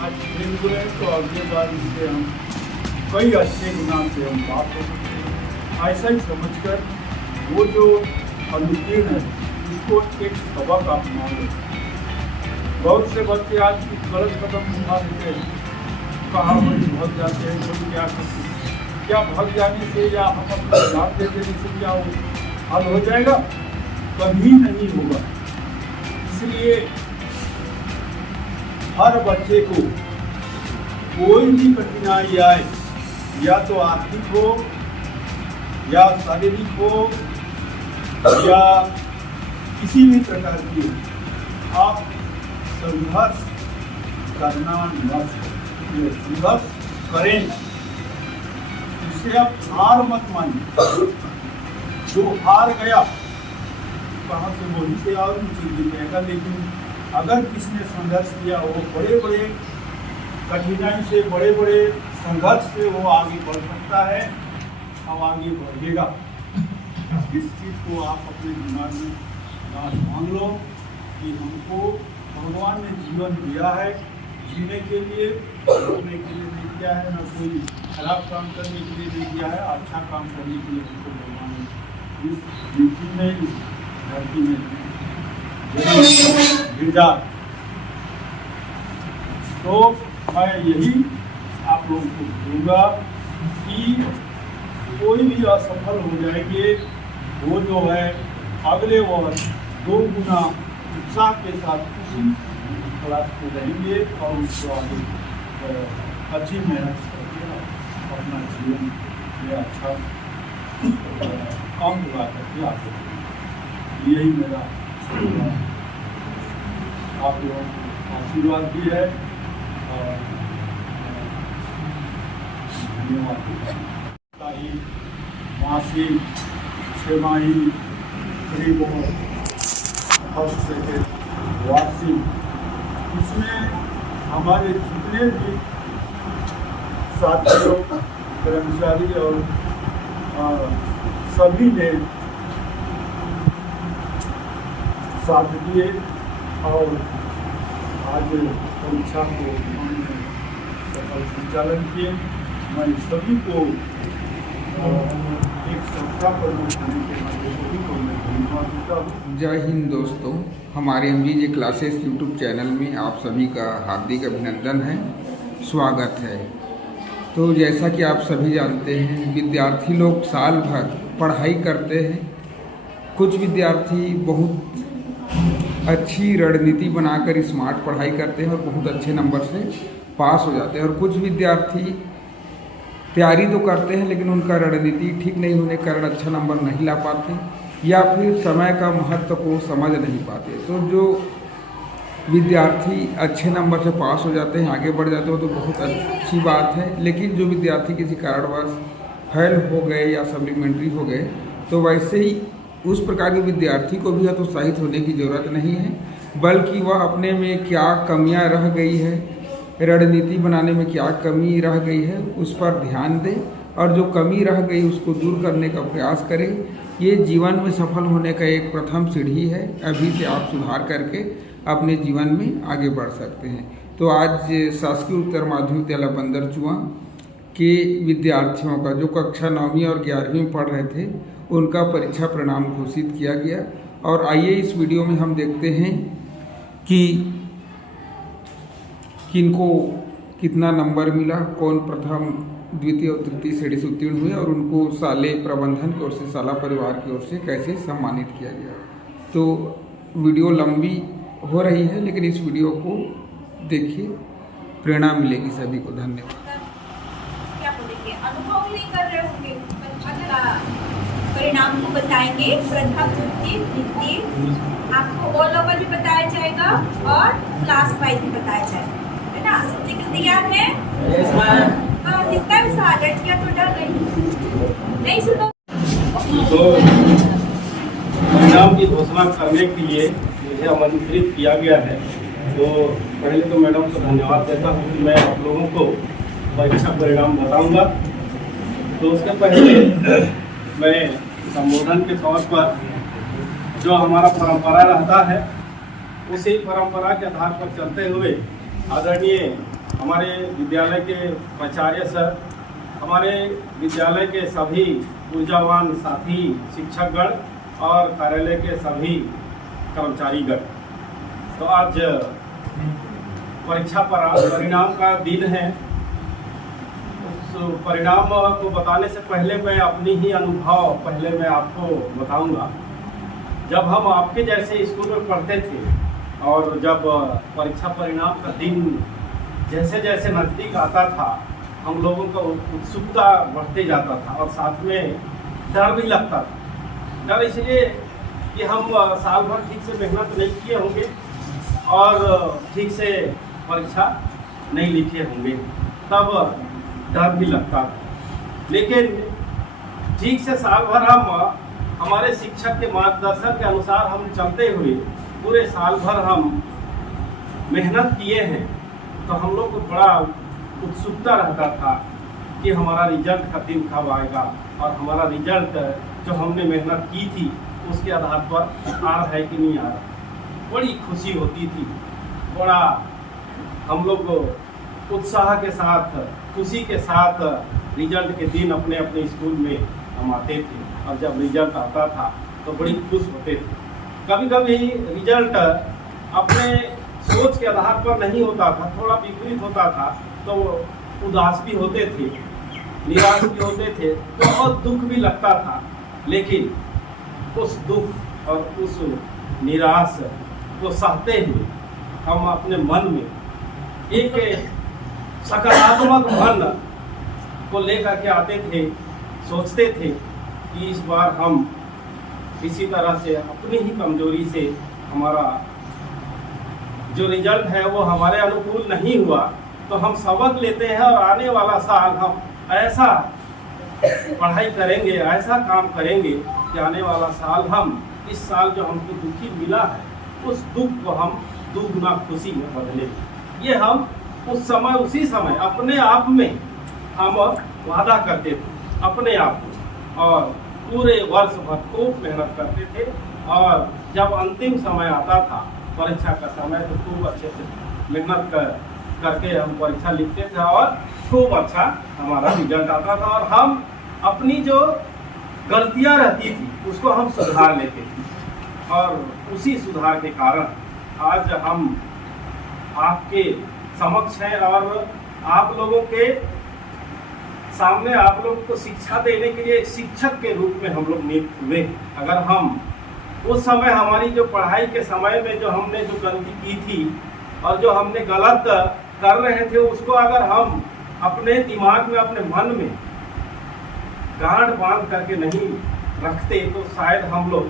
आज दिन हुए तो अगले बार इससे हम कई अच्छे गुना से हम बात हो सकते हैं। ऐसा ही समझकर वो जो अनुकीर्ण है इसको एक सबक आप मान लो। बहुत से बच्चे आज गलत कदम उठा देते हैं, कहाँ कोई भाग जाते हैं, कोई क्या करते हैं। क्या भाग जाने से या हम अपना जवाब दे देने से क्या हल हो जाएगा? कभी नहीं होगा। इसलिए हर बच्चे को कोई भी कठिनाई आए, या तो आर्थिक हो या शारीरिक हो या किसी भी प्रकार की हो, आप संघर्ष करना न छोड़ें, संघर्ष करें। इससे आप हार मत मानिए। जो हार गया कहाँ से वहीं से और नीचे गिर जाएगा। लेकिन अगर किसने संघर्ष किया, वो बड़े बड़े कठिनाई से, बड़े बड़े संघर्ष से वो आगे बढ़ सकता है और आगे बढ़ेगा। इस चीज़ को आप अपने दिमाग में मान लो कि हमको भगवान ने जीवन दिया है जीने के लिए, रोने के लिए नहीं दिया है, ना कोई खराब काम करने के लिए नहीं दिया है, अच्छा काम करने के लिए हमको भगवान ने इस जिंदगी में, इस धरती में भेजा। तो मैं यही आप लोगों को कहूँगा कि कोई भी असफल हो जाएंगे, वो जो है अगले वर्ष 2 गुना उत्साह के साथ उसी क्लास में रहेंगे और उसको आगे अच्छी मेहनत करके अपना जीवन में अच्छा काम लगा करके आगे। यही मेरा आप लोगों को आशीर्वाद भी है और धन्यवाद। मासिक, छमाही, गरीबों, फर्स्ट सेकेंड, वार्षिक, इसमें हमारे जितने भी साथियों, कर्मचारी और सभी ने साथ दिए और आज परीक्षा को उन्होंने सफल संचालन किए। मैं सभी को एक संस्था पर होने के नाते सभी को मैं धन्यवाद देता हूँ। जय हिंद दोस्तों, हमारे MGJ क्लासेस यूट्यूब चैनल में आप सभी का हार्दिक अभिनंदन है, स्वागत है। तो जैसा कि आप सभी जानते हैं, विद्यार्थी लोग साल भर पढ़ाई करते हैं। कुछ विद्यार्थी बहुत अच्छी रणनीति बनाकर स्मार्ट पढ़ाई करते हैं और बहुत अच्छे नंबर से पास हो जाते हैं, और कुछ विद्यार्थी तैयारी तो करते हैं लेकिन उनका रणनीति ठीक नहीं होने के कारण अच्छा नंबर नहीं ला पाते, या फिर समय का महत्व को समझ नहीं पाते। तो जो विद्यार्थी अच्छे नंबर से पास हो जाते हैं, आगे बढ़ जाते हो, तो बहुत अच्छी बात है। लेकिन जो विद्यार्थी किसी कारणवश फेल हो गए या सप्लीमेंट्री हो गए, तो वैसे ही उस प्रकार के विद्यार्थी को भी हतोत्साहित होने की ज़रूरत नहीं है, बल्कि वह अपने में क्या कमियां रह गई है, रणनीति बनाने में क्या कमी रह गई है, उस पर ध्यान दें और जो कमी रह गई उसको दूर करने का प्रयास करें। ये जीवन में सफल होने का एक प्रथम सीढ़ी है। अभी से आप सुधार करके अपने जीवन में आगे बढ़ सकते हैं। तो आज शासकीय उत्तर माध्यमिक विद्यालय बंदरचुआ के विद्यार्थियों का जो कक्षा 9वीं और 11वीं में पढ़ रहे थे, उनका परीक्षा परिणाम घोषित किया गया। और आइए इस वीडियो में हम देखते हैं कि किनको कितना नंबर मिला, कौन प्रथम, द्वितीय और तृतीय श्रेणी से उत्तीर्ण हुए और उनको शालेय प्रबंधन की ओर से, शाला परिवार की ओर से कैसे सम्मानित किया गया। तो वीडियो लंबी हो रही है, लेकिन इस वीडियो को देखिए, प्रेरणा मिलेगी सभी को। धन्यवाद। क्या बोलेंगे, अनुभव नहीं कर रहे होंगे, परिणाम को बताएंगे। प्रथम, द्वितीय, तृतीय आपको ऑल ओवर भी बताया जाएगा और क्लास वाइज भी बताया जाएगा, है ना। लेकिन तैयार है? हाँ, जितना भी सागर किया तो डर नहीं सुनो। तो परिणाम की घोषणा करने के लिए मुझे आमंत्रित किया गया है। तो पहले तो मैडम को धन्यवाद देता हूँ कि मैं आप लोगों को परीक्षा परिणाम बताऊंगा। तो उसके पहले मैं संबोधन के तौर पर जो हमारा परंपरा रहता है, उसी परंपरा के आधार पर चलते हुए आदरणीय हमारे विद्यालय के प्राचार्य सर, हमारे विद्यालय के सभी ऊर्जावान साथी शिक्षकगण और कार्यालय के सभी कर्मचारीगण। तो आज परीक्षा परिणाम का दिन है। उस परिणाम को बताने से पहले मैं अपनी ही अनुभव पहले मैं आपको बताऊंगा। जब हम आपके जैसे स्कूल में पढ़ते थे और जब परीक्षा परिणाम का दिन जैसे जैसे नज़दीक आता था, हम लोगों का उत्सुकता बढ़ते जाता था और साथ में डर भी लगता था। डर इसलिए कि हम साल भर ठीक से मेहनत नहीं किए होंगे और ठीक से परीक्षा नहीं लिखे होंगे, तब डर भी लगता था। लेकिन ठीक से साल भर हम हमारे शिक्षक के मार्गदर्शन के अनुसार हम चलते हुए पूरे साल भर हम मेहनत किए हैं, तो हम लोग को बड़ा उत्सुकता रहता था कि हमारा रिजल्ट का दिन कब आएगा और हमारा रिजल्ट जो हमने मेहनत की थी उसके आधार पर आ रहा है कि नहीं आ रहा। बड़ी खुशी होती थी, बड़ा हम लोग उत्साह के साथ खुशी के साथ रिजल्ट के दिन अपने अपने स्कूल में हम आते थे और जब रिजल्ट आता था तो बड़ी खुश होते थे। कभी कभी रिजल्ट अपने सोच के आधार पर नहीं होता था, थोड़ा विपरीत होता था, तो उदास भी होते थे, निराश भी होते थे, तो बहुत दुख भी लगता था। लेकिन उस दुख और उस निराश को सहते हुए हम अपने मन में एक सकारात्मक मन को लेकर के आते थे, सोचते थे कि इस बार हम इसी तरह से अपनी ही कमजोरी से हमारा जो रिजल्ट है वो हमारे अनुकूल नहीं हुआ, तो हम सबक लेते हैं और आने वाला साल हम ऐसा पढ़ाई करेंगे, ऐसा काम करेंगे कि आने वाला साल हम इस साल जो हमको दुखी मिला है उस दुख को हम दुगुना खुशी में बदलेंगे। ये हम उस समय उसी समय अपने आप में हम वादा करते थे अपने आप को, और पूरे वर्ष भर खूब मेहनत करते थे। और जब अंतिम समय आता था परीक्षा का समय, तो खूब अच्छे से मेहनत करके हम परीक्षा लिखते थे और खूब अच्छा हमारा रिजल्ट आता था। और हम अपनी जो गलतियां रहती थी उसको हम सुधार लेते थे, और उसी सुधार के कारण आज हम आपके समक्ष हैं और आप लोगों के सामने आप लोगों को शिक्षा देने के लिए एक शिक्षक के रूप में हम लोग नियुक्त हुए। अगर हम उस समय हमारी जो पढ़ाई के समय में जो हमने जो गलती की थी और जो हमने गलत कर रहे थे उसको अगर हम अपने दिमाग में अपने मन में गांठ बांध करके नहीं रखते, तो शायद हम लोग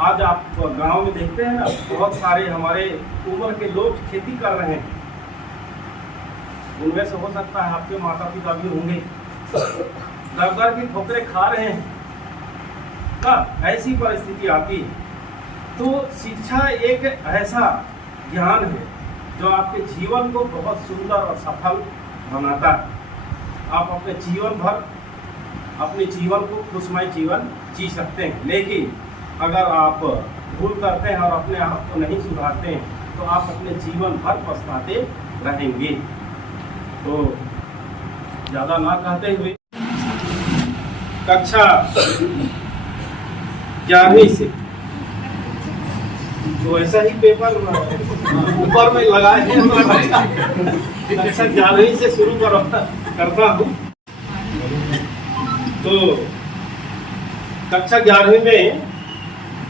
आज आप गांव में देखते हैं ना, बहुत सारे हमारे उम्र के लोग खेती कर रहे हैं। उनमें से हो सकता है आपके माता पिता भी होंगे, दर की ठोकरें खा रहे हैं ना, ऐसी परिस्थिति आती है। तो शिक्षा एक ऐसा ज्ञान है जो आपके जीवन को बहुत सुंदर और सफल बनाता है। आप अपने जीवन भर अपने जीवन को खुशमय जीवन जी सकते हैं, लेकिन अगर आप भूल करते हैं और अपने आप को नहीं सुधारते हैं तो आप अपने जीवन भर पछताते रहेंगे। तो ज़्यादा ना कहते हुए कक्षा 11वीं से तो ऐसा ही पेपर ऊपर में लगाए हैं, कक्षा 11वीं से शुरू करता हूँ। तो कक्षा 11वीं में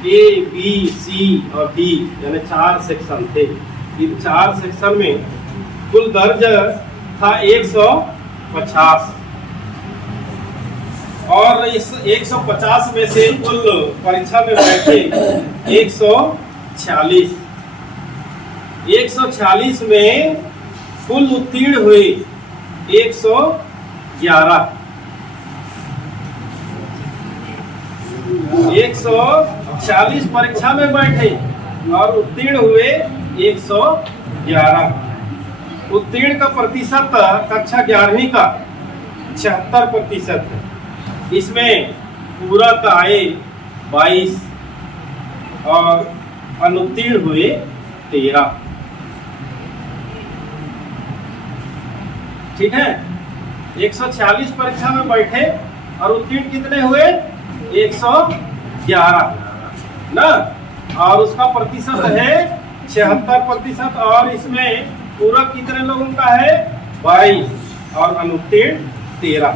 A, B, C और D यानी 4 सेक्शन थे। इन 4 सेक्शन में कुल दर्ज था 150, और इस 150 में से कुल परीक्षा में बैठे 146। 146 में कुल उत्तीर्ण हुए 111। 146 परीक्षा में बैठे और उत्तीर्ण हुए 111। उत्तीर्ण का प्रतिशत कक्षा 11वीं का 76% है। इसमें पूरक आए 22 और अनुत्तीर्ण हुए 13। ठीक है। 146 परीक्षा में बैठे और उत्तीर्ण कितने हुए? 111 ना, और उसका प्रतिशत है 76%, और इसमें पूरक कितने लोगों का है? 22, और अनुत्तीर्ण 13।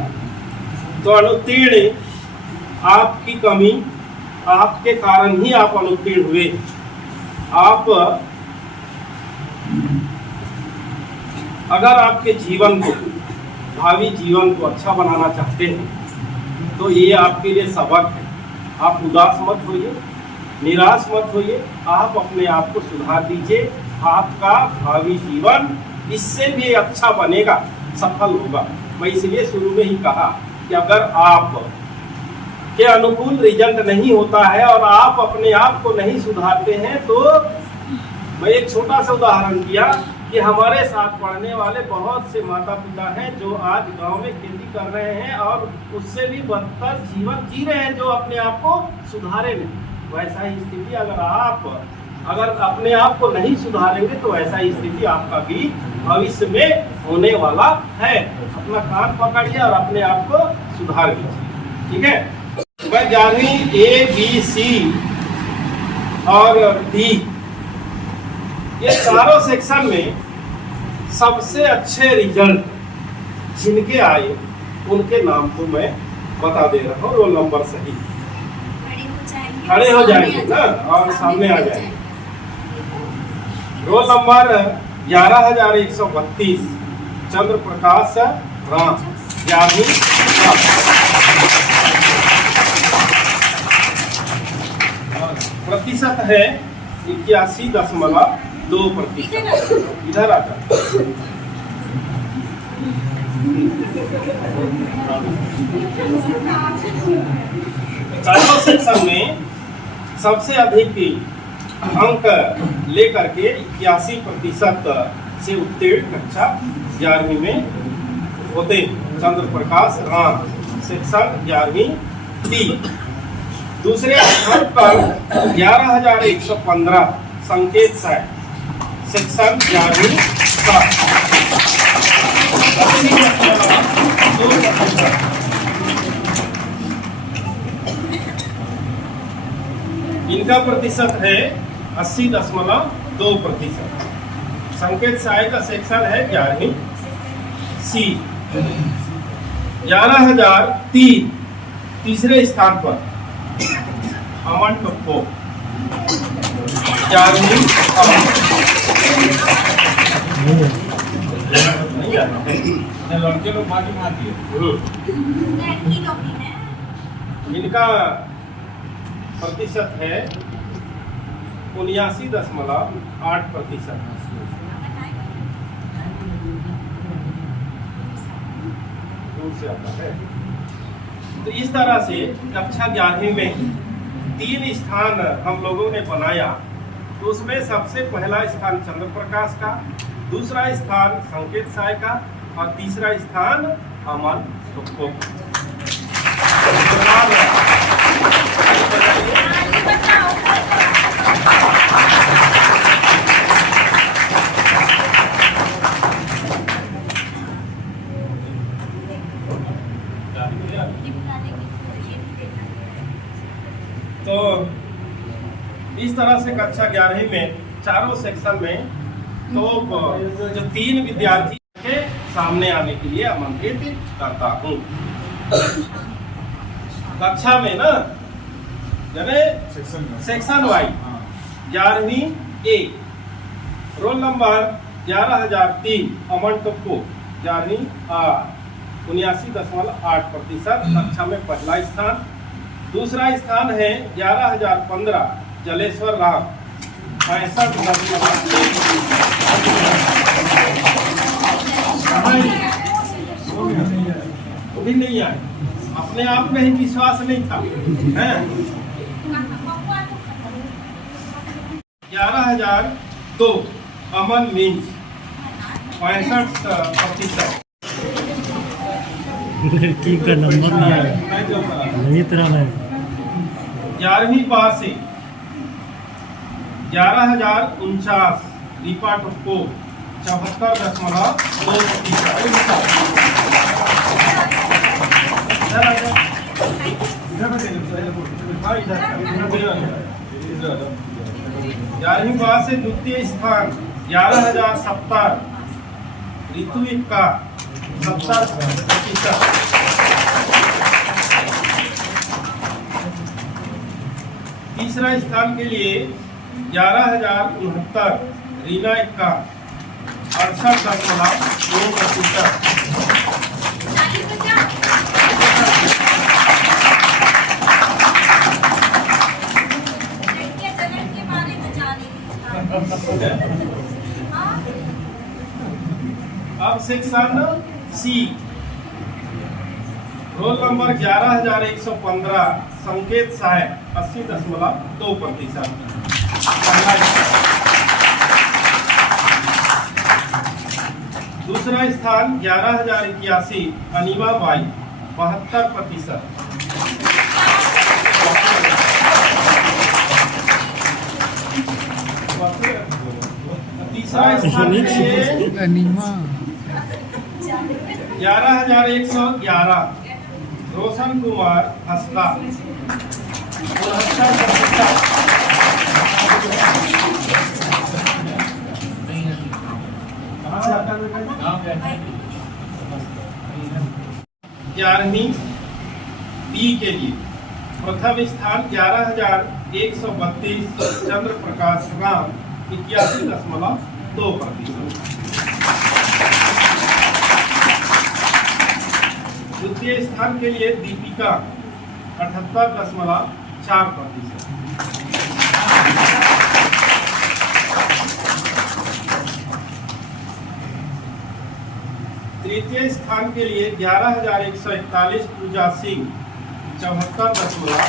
तो अनुत्तीर्ण आपकी कमी, आपके कारण ही आप अनुत्तीर्ण हुए। आप अगर आपके जीवन को, भावी जीवन को अच्छा बनाना चाहते हैं तो ये आपके लिए सबक है। आप उदास मत होइए, निराश मत होइए, आप अपने आप को सुधार दीजिए। आपका भावी जीवन इससे भी अच्छा बनेगा, सफल होगा। मैं इसलिए शुरू में ही कहा कि अगर आप के अनुकूल रिजल्ट नहीं होता है और आप अपने आप को नहीं सुधारते हैं, तो मैं एक छोटा सा उदाहरण दिया कि हमारे साथ पढ़ने वाले बहुत से माता पिता हैं जो आज गांव में खेती कर रहे हैं और उससे भी बदतर जीवन जी रहे हैं, जो अपने आप को सुधारे नहीं। वैसा ही स्थिति अगर अपने आप को नहीं सुधारेंगे तो ऐसा ही स्थिति आपका भी भविष्य में होने वाला है। अपना कान पकड़िए और अपने आप को सुधार लीजिए, ठीक है। मैं 11वीं A, B, C और D ये चारों सेक्शन में सबसे अच्छे रिजल्ट जिनके आए उनके नाम को मैं बता दे रहा हूँ। रोल नंबर सही खड़े हो जाएंगे ना और सामने आ जाएंगे। रोल नंबर 11,132 चंद्र प्रकाश राम, 11वीं। प्रतिशत है 81.2%। इधर आ जाओ। चारों सेक्शन में सबसे अधिक अंक लेकर के 81% से उत्तीर्ण कक्षा 11वीं में होते चंद्र प्रकाश राम, सेक्शन 11वीं डी। दूसरे स्थान पर 11,115 संकेत साय, सेक्शन 11वीं का। इनका प्रतिशत है 80.2%। संकेत साय का सेक्शन है 11वीं सी। 11,003 तीसरे स्थान पर अमन टप्पो, 11वीं लड़के लोग बाजी मारती है। इनका प्रतिशत है 79.8%। दूर से आता है। तो इस तरह से कक्षा 11वीं में 3 स्थान हम लोगों ने बनाया। तो उसमें सबसे पहला स्थान चंद्र प्रकाश का, दूसरा स्थान संकेत साय का और तीसरा स्थान अमन टप्पो। तो इस तरह से कक्षा 11वीं में चारों सेक्शन में तो जो 3 विद्यार्थी के सामने आने के लिए आमंत्रित करता हूँ। कक्षा में ना यानी सेक्शन वाइज 11वीं ए रोल नंबर 11,003 अमन टप्पो, 11वीं 79.8% कक्षा में पहला स्थान। दूसरा स्थान है 11,015 जलेश्वर राम, 65.8। भी नहीं आए, अपने आप में ही विश्वास नहीं था। 11,002 अमन मीन्स, 65%। लड़की का नंबर नहीं आया, तरह में 11वीं पार से 11,049 दीपा टप्पो, ग्यारहवीं क्लास से द्वितीय स्थान 11,070, ऋत्विक का 70%। तीसरा स्थान के लिए 11,069, रीना का 68.2%। अब सेक्शन सी, रोल नंबर 11,115, संकेत सहायक 80.2%। दूसरा स्थान 11,081, अनिमा बाई 72%। तीसरा स्थान 11,111, रोशन कुमार हंसदा 69%। 11वीं बी के लिए प्रथम स्थान 11,132, चंद्र प्रकाश राम 81.2%। द्वितीय स्थान के लिए दीपिका 78.4%। तृतीय स्थान के लिए 11,141, पूजा सिंह 74.2%।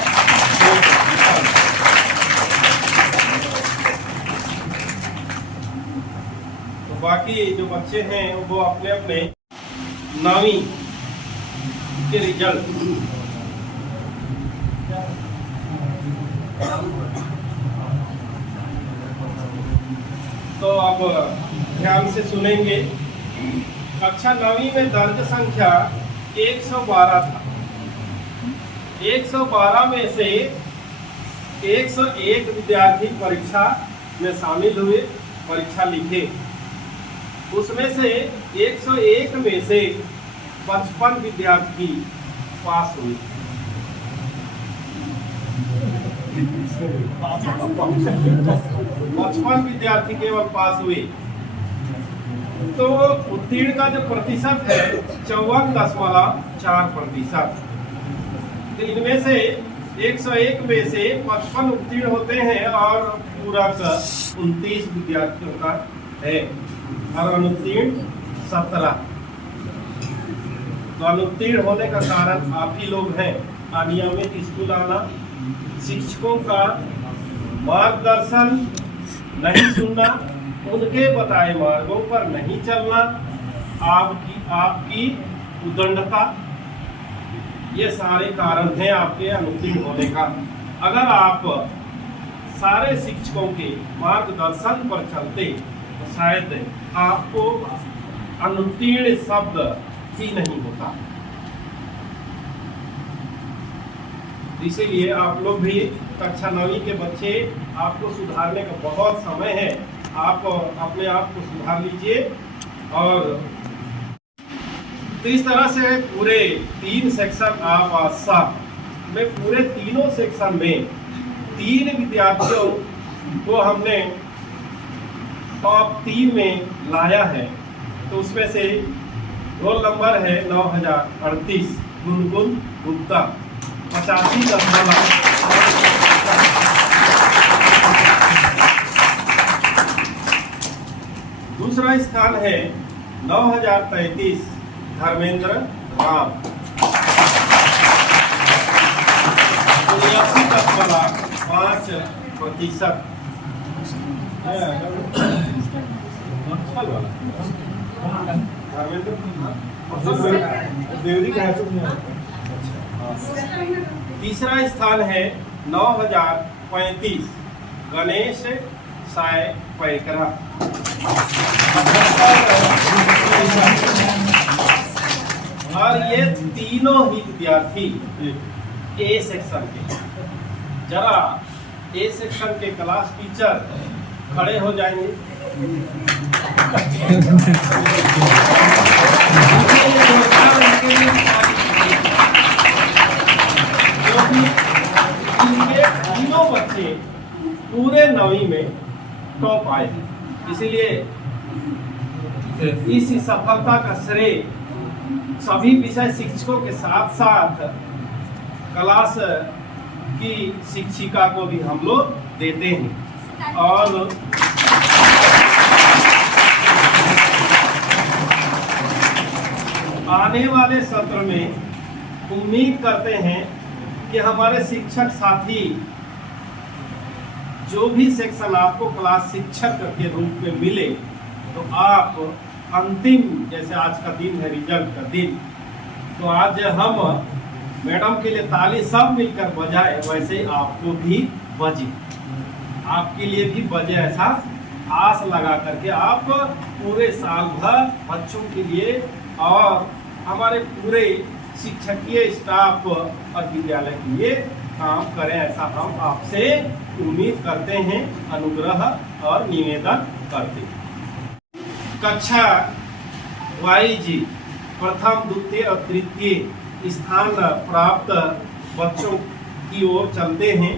तो बाकी जो बच्चे हैं वो अपने अपने 9वीं के रिजल्ट तो अब ध्यान से सुनेंगे। कक्षा 9वीं में दर्ज संख्या 112 था। 112 में से 101 विद्यार्थी परीक्षा में शामिल हुए, परीक्षा लिखे। उसमें से 101 में से 55 विद्यार्थी पास हुए। 55 विद्यार्थी केवल पास हुए। तो उत्तीर्ण का जो प्रतिशत है 54.4%। तो इनमें से 101 में से 55 उत्तीर्ण होते हैं और पूरा का 29 विद्यार्थियों का है और अनुत्तीर्ण 17। तो अनुत्तीर्ण होने का कारण आप ही लोग हैं। अनियमित स्कूल आना, शिक्षकों का मार्गदर्शन नहीं सुनना, उनके बताए मार्गों पर नहीं चलना, आपकी उद्दंडता, ये सारे कारण हैं आपके अनुत्तीर्ण होने का। अगर आप सारे शिक्षकों के मार्गदर्शन पर चलते तो शायद आपको अनुत्तीर्ण शब्द ही नहीं होता। इसीलिए आप लोग भी कक्षा 9वीं के बच्चे, आपको सुधारने का बहुत समय है। आप अपने आप को सुधार लीजिए। और तो इस तरह से पूरे 3 सेक्शन आप में पूरे तीनों सेक्शन में 3 विद्यार्थियों को हमने टॉप 3 में लाया है। तो उसमें से रोल नंबर है 9,038, गुनगुन गुप्ता 85%। दूसरा स्थान है 9,033, धर्मेंद्र राम 79.5%। तीसरा स्थान है 9,035, गणेश साय पैकरा और ये तीनों ही विद्यार्थी ए सेक्शन के, जरा ए सेक्शन के क्लास टीचर खड़े हो जाएंगे। इनके तीनों बच्चे पूरे 9वीं में टॉप आए, इसीलिए इस सफलता का श्रेय सभी विषय शिक्षकों के साथ साथ क्लास की शिक्षिका को भी हम लोग देते हैं। और आने वाले सत्र में उम्मीद करते हैं कि हमारे शिक्षक साथी जो भी सेक्शन आपको क्लास शिक्षक के रूप में मिले, तो आप अंतिम, जैसे आज का दिन है रिजल्ट का दिन, तो आज हम मैडम के लिए ताली सब मिलकर बजाए, वैसे आपको भी बजे, आपके लिए भी बजे, ऐसा आस लगा करके आप पूरे साल भर बच्चों के लिए और हमारे पूरे शिक्षकीय स्टाफ और विद्यालय के लिए काम करें, ऐसा हम आपसे उम्मीद करते हैं, अनुग्रह और निवेदन करते हैं। कक्षा वाइज प्रथम, द्वितीय और तृतीय स्थान प्राप्त बच्चों की ओर चलते हैं।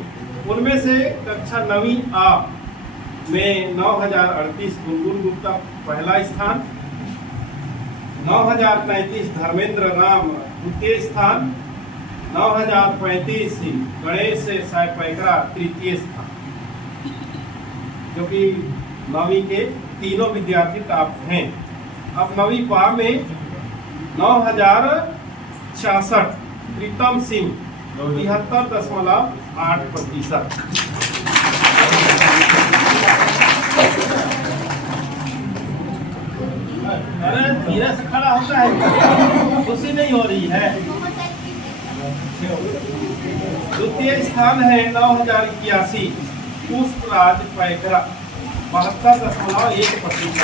उनमें से कक्षा 9वीं आ में 9038 गुनगुन गुप्ता पहला स्थान, 9035 धर्मेंद्र राम द्वितीय स्थान, 9035 गणेश साय पैकरा तृतीय स्थान, जो कि 9वीं के तीनों विद्यार्थी टॉप हैं। अब 9वीं पा में 9066 प्रीतम सिंह 73.8%। अरे धीरे से खड़ा होता है, खुशी नहीं हो रही है। द्वितीय स्थान है 9081 पुष्पराज पैकरा 72.1%।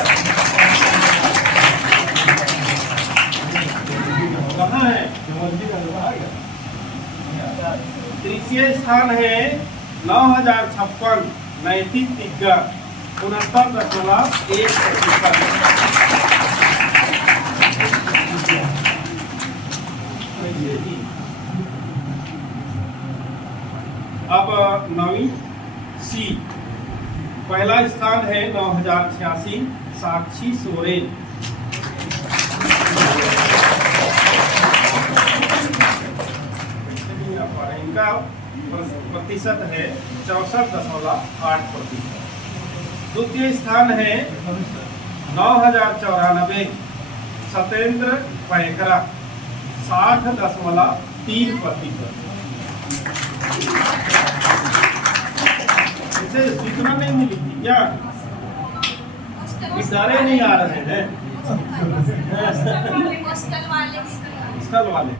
कहाँ है? तृतीय स्थान है 9056 नैतिक दिग्गा 69.1%। अब 9वीं सी पहला स्थान है 9086 साक्षी सोरेन, इनका प्रतिशत है 64.8%। द्वितीय स्थान है 9094 सत्येंद्र पैकरा 60.3%। इसे सूचना नहीं मिली थी क्या? इशारे नहीं आ रहे हैं हॉस्टल वाले।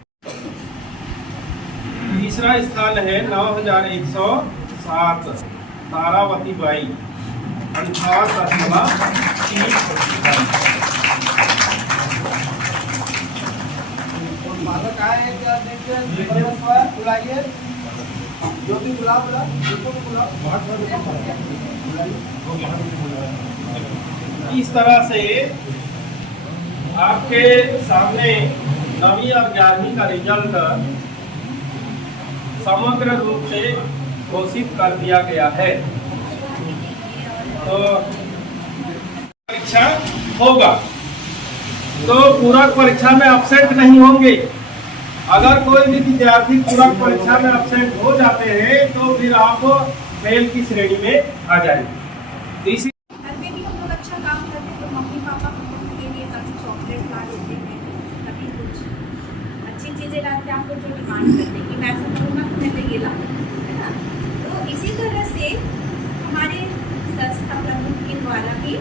तीसरा स्थान है 9107 तारावती बाई 58.3%। जो भी इस तरह से आपके सामने 9वीं और 11वीं का रिजल्ट समग्र रूप से घोषित कर दिया गया है। तो परीक्षा होगा, तो पूरक परीक्षा में अपसेंट नहीं होंगे। अगर कोई भी विद्यार्थी पूरक परीक्षा में अपसेंट हो जाते हैं तो फिर आप फेल की श्रेणी में आ जाएंगे। इसी घर में भी हम लोग अच्छा काम करते हैं, तो मम्मी पापा हम लोग के लिए कभी चॉकलेट ला देते हैं, कभी कुछ अच्छी चीज़ें लाते हैं, आपको जो डिमांड करते हैं कि मैं ऐसा करूँगा तो मैं ये ला, है ना। तो इसी तरह से हमारे संस्था प्रमुख के द्वारा भी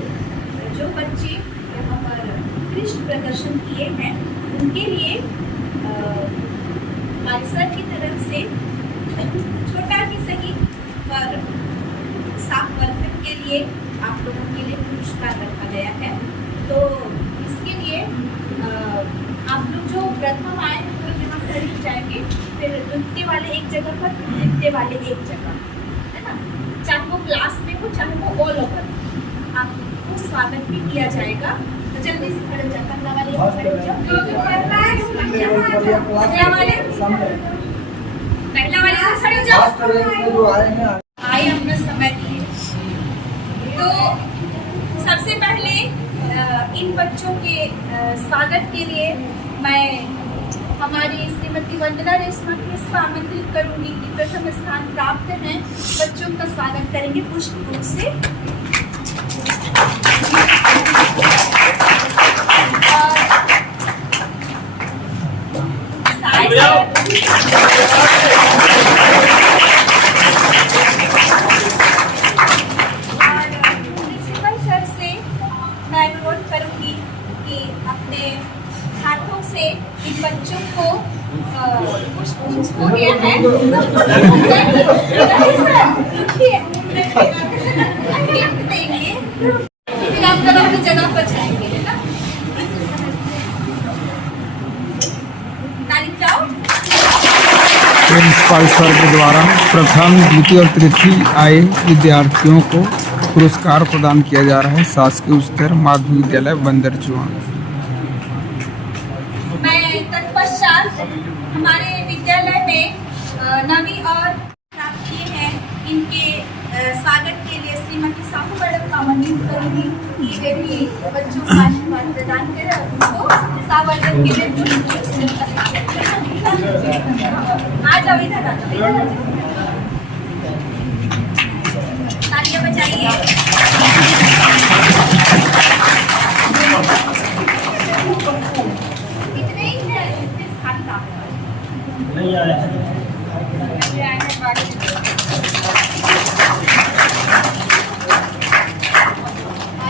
जो बच्चे यहाँ पर उत्कृष्ट प्रदर्शन किए हैं उनके लिए हमारे सर की तरफ से छोटा ही सही पर साफ वर्धन के लिए आप लोगों के लिए पुरस्कार रखा गया है। तो इसके लिए आप लोग जो प्रथम आए हैं वो जहाँ खड़े हो जाएंगे, फिर द्वितीय वाले एक जगह पर, तृतीय वाले एक जगह, है ना। चाहे वो क्लास में हो चाहे वो ऑल ओवर, आपको स्वागत भी किया जाएगा। तो जल्दी से खड़े हो जाओ, पहला वाले खड़े हो जाओ, पहला वाले खड़े हो जाओ। आए अपना समय दिए। तो सबसे पहले इन बच्चों के स्वागत के लिए मैं हमारी श्रीमती वंदना रेशमा को आमंत्रित करूंगी कि प्रथम स्थान प्राप्त हैं बच्चों का स्वागत करेंगे पुष्प से। प्रिंसिपल सर से मैं अनुरोध करूंगी कि अपने हाथों से इन बच्चों को पुष्प हो गया है गिफ्ट देंगे, फिर आप लोग अपनी जगह पर जाएंगे, है ना। तारीफ जाओ। प्रिंसिपल सर के द्वारा प्रथम, द्वितीय और तृतीय आए विद्यार्थियों को पुरस्कार प्रदान किया जा रहा है शासकीय उच्चतर माध्यमिक विद्यालय बंदरचुआ। मैं तत्पश्चात हमारे विद्यालय में नवी और प्राप्त किए हैं, इनके स्वागत के लिए श्रीमती साहू मैडम का आमंत्रित करूंगी कि वे भी बच्चों को आशीर्वाद प्रदान करें और उनको सावर्धन के लिए उनका स्वागत करें। आ जाओ इधर, आ जाओ, तालियां बजाइए। कितने ही है इतने स्थान का नहीं आया है।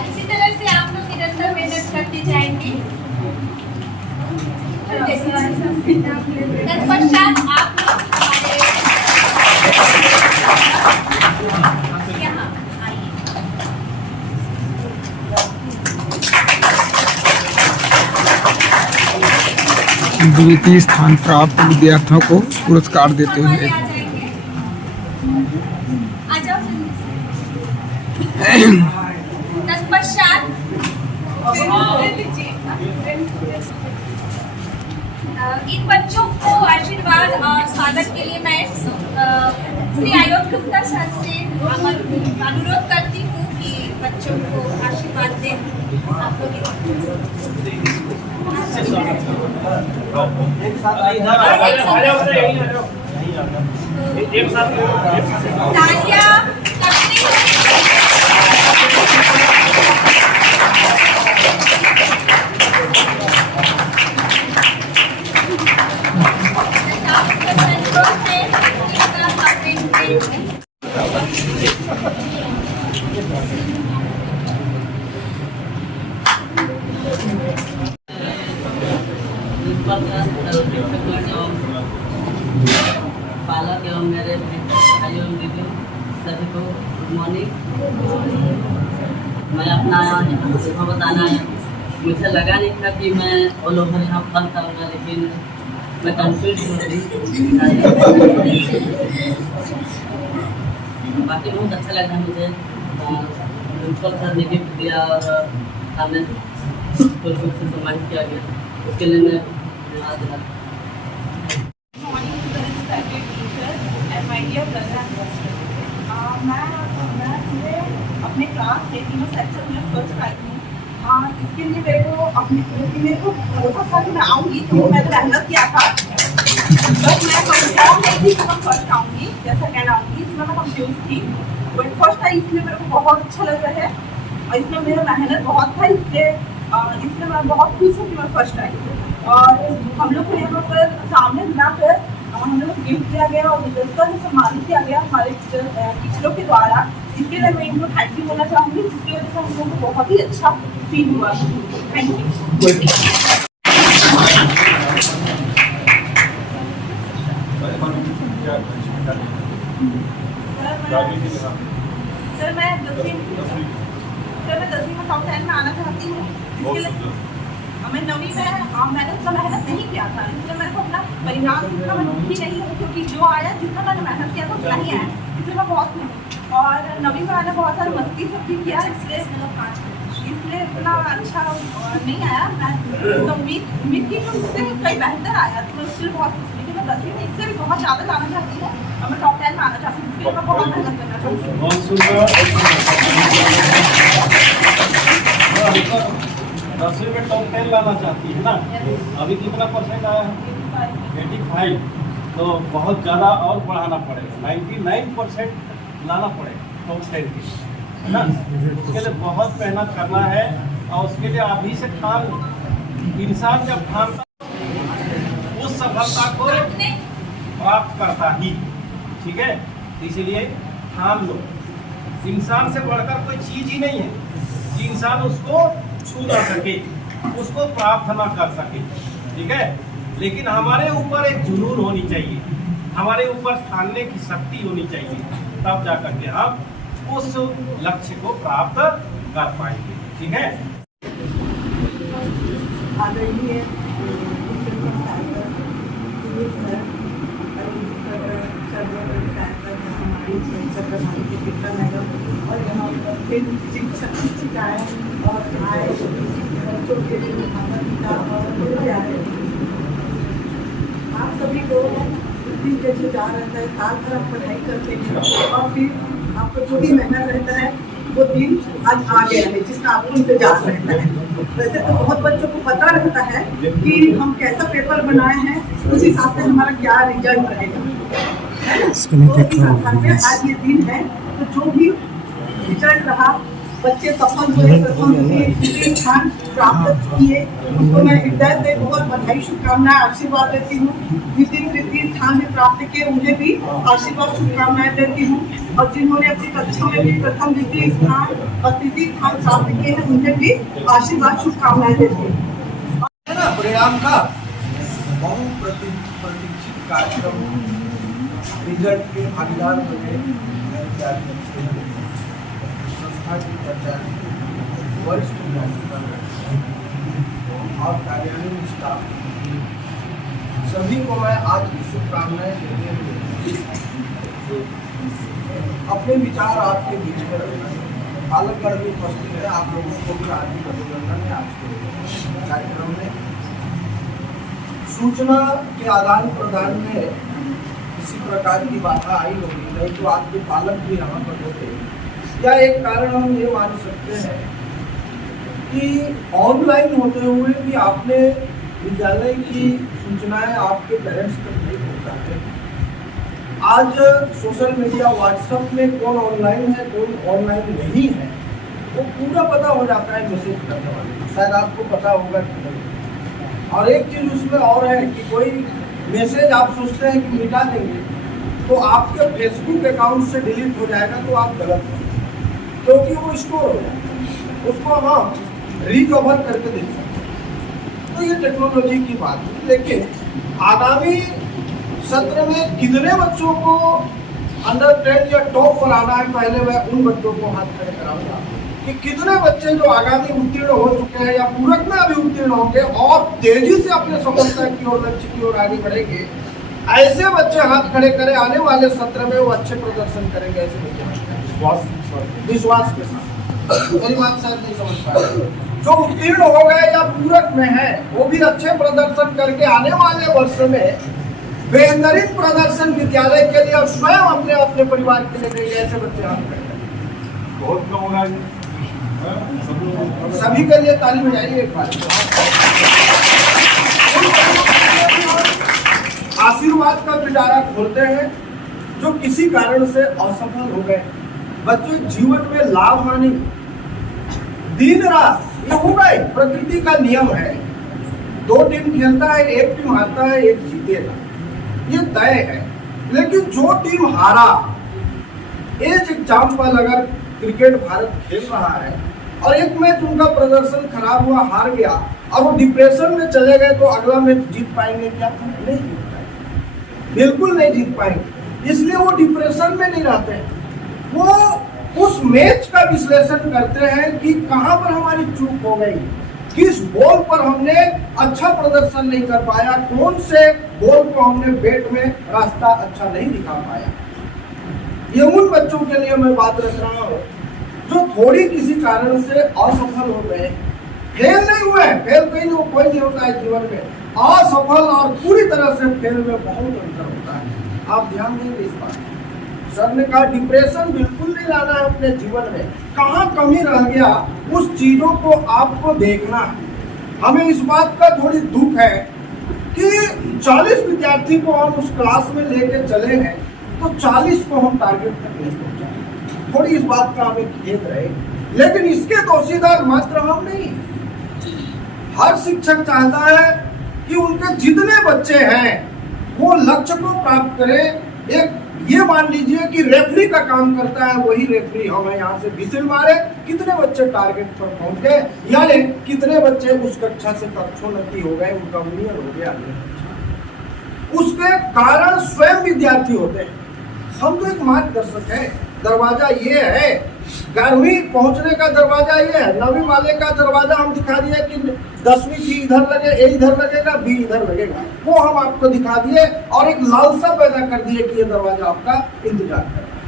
इसी तरह से आप लोग निरंतर मेहनत करते जाएंगे। तत्पश्चात आप लोग हमारे यहाँ आइए। द्वितीय स्थान प्राप्त विद्यार्थियों को पुरस्कार देते हुए आ जाएंगे, आ जाओ। तत्पश्चात इन बच्चों को आशीर्वाद और स्वागत के लिए मैं श्री आयोग गुप्ता सर से अनुरोध करती हूँ कि बच्चों को आशीर्वाद दें। आप लोग एक साथ तालियां करनी पालक एवं मेरे भाई एवं दीदी सभी को गुड मॉर्निंग। मैं अपना यहाँ बताना है, मुझे लगा नहीं था कि मैं ऑल ओवर यहाँ फल करूँगा, लेकिन मैं कंफ्यूज हो रही। बाकी बहुत अच्छा लगा मुझे। प्रिंसिपल सर ने गिफ्ट दिया और हमें फुल रूप से सम्मानित किया गया, उसके लिए मैं धन्यवाद देना। मैं अपने क्लास के तीनों सेक्शन में फर्स्ट आई हूँ। इसके लिए मेरे को भरोसा था कि मैं आऊँगी, तो मैंने मेहनत किया था, बट मैं कंफर्म नहीं थी कि मैं फर्स्ट आऊँगी या सेकेंड आऊँगी, इसमें मैं कंफ्यूज थी। बट फर्स्ट आई, इसलिए मेरे को बहुत अच्छा लग रहा है और इसमें मेरा मेहनत बहुत था, इसलिए मैं बहुत खुश हूँ कि मैं फर्स्ट आई। और हम लोग को यहाँ पर सामने मिलाकर हम लोग गिफ्ट दिया गया और गुलदस्ता से सम्मानित किया गया हमारे टीचरों के द्वारा। इसके लिए मैं इनको थैंक यू बोलना चाहूँगी, जिसकी वजह से हम लोगों को बहुत ही अच्छा फील हुआ। Thank you. सर मैं 10वीं फिर मैं 10वीं में टॉप 10 में आना चाहती हूँ। इसके लिए मैं 9वीं में मैंने उतना मेहनत नहीं किया था, इसलिए मेरे को अपना परिणाम उतना मैं दुखी नहीं हूँ, क्योंकि जो आया जितना मैंने मेहनत किया था उतना ही आया, इसलिए मैं बहुत खुश हूँ। और 9वीं में मैंने बहुत सारी मस्ती सब भी किया, इसलिए इतना अच्छा नहीं आया। मैं तो उम्मीद की तो उससे कहीं बेहतर आया, तो मैं उसके लिए बहुत खुश हूँ। लेकिन मैं 10वीं में इससे भी बहुत ज़्यादा जाना चाहती हूँ और मैं टॉप 10 में आना चाहती हूँ, इसके लिए मैं बहुत मेहनत करना चाहती हूँ। बहुत सुंदर। 10वीं में टॉप 10 लाना चाहती है ना? अभी कितना परसेंट आया है? 85। तो बहुत ज़्यादा और बढ़ाना पड़ेगा, 99% लाना पड़ेगा टॉप 10 की, है ना? उसके लिए बहुत मेहनत करना है और उसके लिए अभी से ठान, इंसान जब ठानता उस सफलता को प्राप्त करता ही, ठीक है? इसलिए ठान लो, इंसान से बढ़कर कोई चीज़ ही नहीं है कि इंसान उसको छू ना सके, उसको प्राप्त ना कर सके, ठीक है? लेकिन हमारे ऊपर एक जुनून होनी चाहिए, हमारे ऊपर ठानने की शक्ति होनी चाहिए, तब जा करके हम उस लक्ष्य को प्राप्त कर पाएंगे, ठीक है? आदरणीय और यहाँ फिर शिक्षक शिक्षिकाएँ और आए बच्चों के लिए माता पिता और आप सभी को दिन जैसे जा रहता है, साल भर आप पढ़ाई करते हैं और फिर आपको जो भी मेहनत रहता है वो दिन आज आ गया है जिसका आपको इंतजार रहता है। वैसे तो बहुत बच्चों को पता रहता है कि हम कैसा पेपर बनाए हैं, उस हिसाब से हमारा क्या रिजल्ट रहेगा, है ना? तो इस आधार पे आज ये दिन है, तो जो भी रिजल्ट रहा, बच्चे सफल हुए, प्रथम द्वितीय स्थान प्राप्त किए, उसको मैं हृदय से बहुत बधाई शुभकामनाएं आशीर्वाद देती हूँ। द्वितीय तृतीय स्थान भी प्राप्त किए उन्हें भी आशीर्वाद शुभकामनाएं देती हूँ, और जिन्होंने अपनी कक्षा में भी प्रथम द्वितीय स्थान और तृतीय स्थान प्राप्त किए हैं उन्हें भी आशीर्वाद शुभकामनाएं देती हूँ। परिणाम का बहुप्रतीक्षित कार्यक्रम रिजल्ट के भागीदार बने संस्था की कर्मचारी, वरिष्ठ और कार्यालयीन स्टाफ सभी को मैं आज की शुभकामनाएं देते हुए अपने विचार आपके बीच में रखना है। पालकगढ़ भी उपस्थित है, आप लोगों को भी हार्दिक अभिनंदन है। आज के कार्यक्रम में सूचना के आदान प्रदान में किसी प्रकार की बाधा आई होगी, नहीं तो आपके पालक भी यहाँ पर होते। या एक कारण हम ये मान सकते हैं कि ऑनलाइन होते हुए भी आपने विद्यालय की सूचनाएं आपके पेरेंट्स तक नहीं पहुँचाते। आज सोशल मीडिया, व्हाट्सएप में कौन ऑनलाइन है कौन ऑनलाइन नहीं है वो पूरा पता हो जाता है मैसेज करने वाले, शायद आपको पता होगा कि नहीं। और एक चीज़ उसमें और है कि कोई मैसेज आप सोचते हैं कि मिटा देंगे तो आपके फेसबुक अकाउंट से डिलीट हो जाएगा, तो आप गलत हैं, क्योंकि वो स्टोर हो जाएगा, उसको हम रिकवर करके देख सकते हैं। तो ये टेक्नोलॉजी की बात है। लेकिन आगामी सत्र में कितने बच्चों को अंडर 10 या टॉप पर आना है, पहले मैं उन बच्चों को हाथ खड़े कराऊंगा कि कितने बच्चे जो आगामी उत्तीर्ण हो चुके हैं या पूरक में अभी उत्तीर्ण होंगे और तेजी से अपने सफलता की ओर, लक्ष्य की ओर आगे बढ़ेंगे, ऐसे बच्चे हाथ खड़े करें। आने वाले सत्र में वो अच्छे प्रदर्शन करेंगे, ऐसे बच्चे विश्वास के साथ। मेरी बात शायद नहीं समझ पाए। जो उत्तीर्ण हो गए या पूरक में है वो भी अच्छे प्रदर्शन करके आने वाले वर्ष में बेहतरीन प्रदर्शन विद्यालय के लिए और स्वयं अपने अपने परिवार के लिए देंगे, ऐसे बच्चे हाथ खड़े करें। बहुत कम होगा, सभी के लिए ताली बजाइए एक बार। आशीर्वाद का पिटारा खोलते हैं जो किसी कारण से असफल हो गए। बच्चों जीवन में लाभ हानि दिन रात ये होगा, प्रकृति का नियम है। 2 टीम खेलता है, एक टीम हारता है, एक जीतेगा, ये तय है। लेकिन जो टीम हारा, एज एग्जाम्पल अगर क्रिकेट भारत खेल रहा है और एक मैच उनका प्रदर्शन खराब हुआ, हार गया और वो डिप्रेशन में चले गए, तो अगला मैच जीत पाएंगे क्या? नहीं जीत पाएंगे, बिल्कुल नहीं जीत पाएंगे। इसलिए वो डिप्रेशन में नहीं रहते हैं, वो उस मैच का विश्लेषण करते हैं कि कहां पर हमारी चूक हो गई, किस बॉल पर हमने अच्छा प्रदर्शन नहीं कर पाया, कौन से बॉल को हमने बैट में रास्ता अच्छा नहीं दिखा पाया। ये उन बच्चों के लिए मैं बात रख रहा हूँ जो थोड़ी किसी कारण से असफल हो गए, फेल नहीं हुए। फेल कहीं कोई नहीं होता है जीवन में, असफल और पूरी तरह से फेल में बहुत अंतर होता है। आप ध्यान देंगे इस बात। सर ने कहा डिप्रेशन बिल्कुल नहीं लाना है अपने जीवन में, कहाँ कमी रह गया उस चीजों को आपको देखना है। हमें इस बात का थोड़ी दुख है कि 40 विद्यार्थी को हम उस क्लास में लेके चले हैं तो 40 को हम टारगेट तक नहीं पहुंचाए। थोड़ी इस बात का हमें खेद रहे, लेकिन इसके दोषीदार मात्र हम नहीं। हर शिक्षक चाहता है कि उनके जितने बच्चे हैं वो लक्ष्य को प्राप्त करें। एक ये मान लीजिए कि रेफरी का काम करता है, वही रेफरी हमें यहाँ से विसिल मारे कितने बच्चे टारगेट पर पहुंच गए, यानी कितने बच्चे उस कक्षा से कक्षोन्नति हो गए, उनका उन्नयन हो गया। उसके कारण स्वयं विद्यार्थी होते हैं। हम तो एक मार्गदर्शक है, दरवाजा ये है, 11वीं पहुंचने का दरवाजा ये है, 9वीं वाले का दरवाजा हम दिखा दिए कि 10वीं की इधर लगे, ए इधर लगेगा, बी इधर लगेगा, वो हम आपको दिखा दिए और एक लालसा पैदा कर दिए कि ये दरवाजा आपका इंतजार कर रहा है।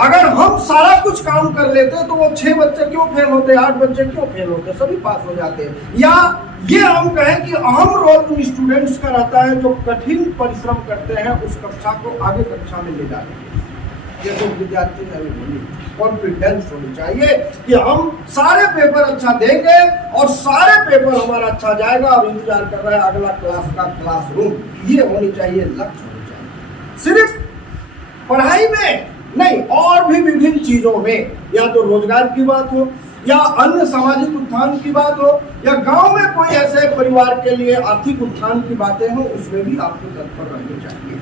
अगर हम सारा कुछ काम कर लेते तो वो 6 बच्चे क्यों फेल होते, 8 बच्चे क्यों फेल होते, सभी पास हो जाते। या ये हम कहें कि अहम रोल उन स्टूडेंट्स का रहता है जो कठिन परिश्रम करते हैं उस कक्षा को आगे कक्षा में ले जाने के। ये तो विद्यार्थी ने बोली कॉन्फिडेंस होनी चाहिए कि हम सारे पेपर अच्छा देंगे और सारे पेपर हमारा अच्छा जाएगा और इंतजार कर रहा है अगला क्लास का क्लासरूम। ये होनी चाहिए, लक्ष्य होनी चाहिए। सिर्फ पढ़ाई में नहीं, और भी विभिन्न चीजों में, या तो रोजगार की बात हो या अन्य सामाजिक उत्थान की बात हो या गांव में कोई ऐसे परिवार के लिए आर्थिक उत्थान की बातें हो, उसमें भी आपको तत्पर रहनी चाहिए।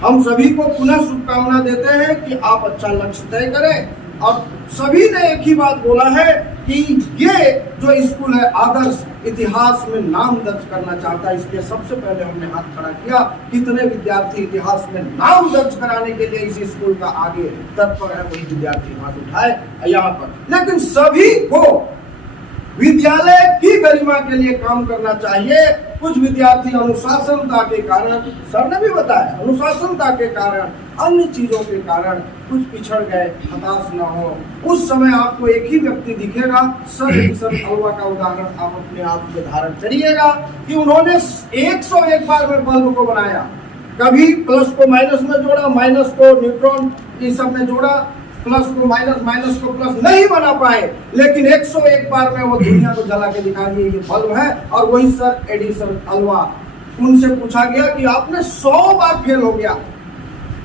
हम सभी को पुनः शुभकामना देते हैं कि आप अच्छा लक्ष्य तय करें। और सभी ने एक ही बात बोला है कि ये जो स्कूल है आदर्श इतिहास में नाम दर्ज करना चाहता है। इसलिए सबसे पहले हमने हाथ खड़ा किया। कितने विद्यार्थी इतिहास में नाम दर्ज कराने के लिए इस स्कूल का आगे तत्पर है, वही विद्यार्थी हाथ उठाए यहाँ पर। लेकिन सभी को विद्यालय की गरिमा के लिए काम करना चाहिए। कुछ विद्यार्थी अनुशासनता के कारण, सर ने भी बताया, अनुशासनता के कारण, अन्य चीजों के कारण कुछ पिछड़ गए, हताश न हो। उस समय आपको एक ही व्यक्ति दिखेगा, सर अलवा का उदाहरण आप अपने आप में धारण करिएगा कि उन्होंने 101 बार में बल्ब को बनाया। कभी प्लस को माइनस में जोड़ा, माइनस को न्यूट्रॉन ये सब में जोड़ा, प्लस को माइनस, माइनस को प्लस, नहीं बना पाए, लेकिन 101 बार में वो दुनिया को जला के दिखा दिए ये बल्ब है। और वही सर एडिसन अलवा, उनसे पूछा गया कि आपने 100 बार फेल हो गया।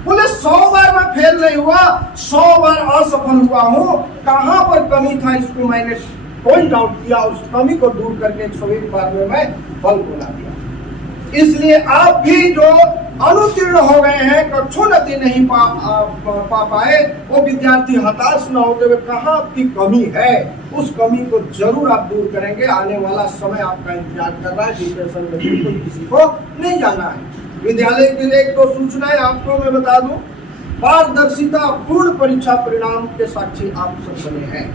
बोले 100 बार में फेल नहीं हुआ, 100 बार असफल हुआ हूँ। कहाँ पर कमी था इसको मैंने पॉइंट आउट किया, उस कमी को दूर करके 101 बार में मैं बल्ब बना दिया। इसलिए आप भी जो अनुत्तीर्ण हो गए हैं, कक्षोन्नति नहीं पा पाए, वो विद्यार्थी हताश न होते हुए कहाँ आपकी कमी है, उस कमी को जरूर आप दूर करेंगे। आने वाला समय आपका इंतजार कर रहा है। डिप्रेशन में बिल्कुल किसी को नहीं जाना है। विद्यालय के लिए एक 2 सूचनाएं आपको मैं बता दूं। पारदर्शिता पूर्ण परीक्षा परिणाम के साक्षी आप सब बने हैं।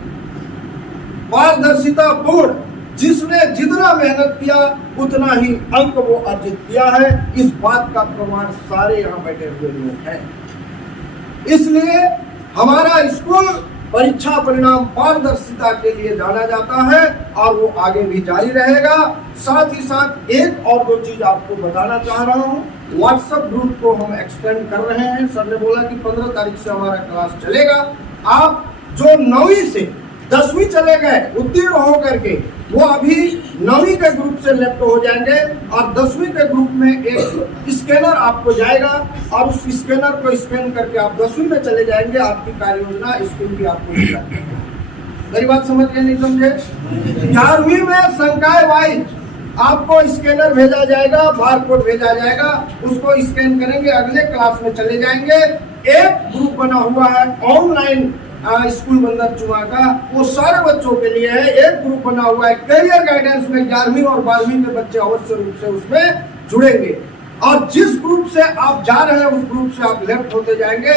पारदर्शिता पूर्ण, जिसने जितना मेहनत किया उतना ही अंक वो अर्जित किया है, इस बात का प्रमाण सारे यहाँ बैठे हुए लोग हैं। इसलिए हमारा स्कूल परीक्षा परिणाम पारदर्शिता के लिए जाना जाता है और वो आगे भी जारी रहेगा। साथ ही साथ एक और 2 चीज आपको बताना चाह रहा हूँ। व्हाट्सएप ग्रुप को हम एक्सटेंड कर रहे हैं। सर ने बोला कि 15 तारीख से हमारा क्लास चलेगा। आप जो 9वीं से 10वीं चले गए उत्तीर्ण होकर के, वो अभी 9वीं के ग्रुप से लेफ्ट हो जाएंगे और 10वीं के ग्रुप में एक स्कैनर आपको जाएगा और उस स्कैनर को स्कैन करके आप 10वीं में चले जाएंगे। आपकी कार्य योजना स्कूल की आपको मिल जाएगी। मेरी बात समझ गए नहीं समझे? 11वीं में संकाय वाइज आपको स्कैनर भेजा जाएगा, बारकोड भेजा जाएगा, उसको स्कैन करेंगे, अगले क्लास में चले जाएंगे। एक ग्रुप बना हुआ है ऑनलाइन स्कूल बंदर चुआ का, वो सारे बच्चों के लिए है। एक ग्रुप बना हुआ है करियर गाइडेंस में, 11वीं और 12वीं के बच्चे अवश्य रूप से उसमें जुड़ेंगे। और जिस ग्रुप से आप जा रहे हैं उस ग्रुप से आप लेफ्ट होते जाएंगे।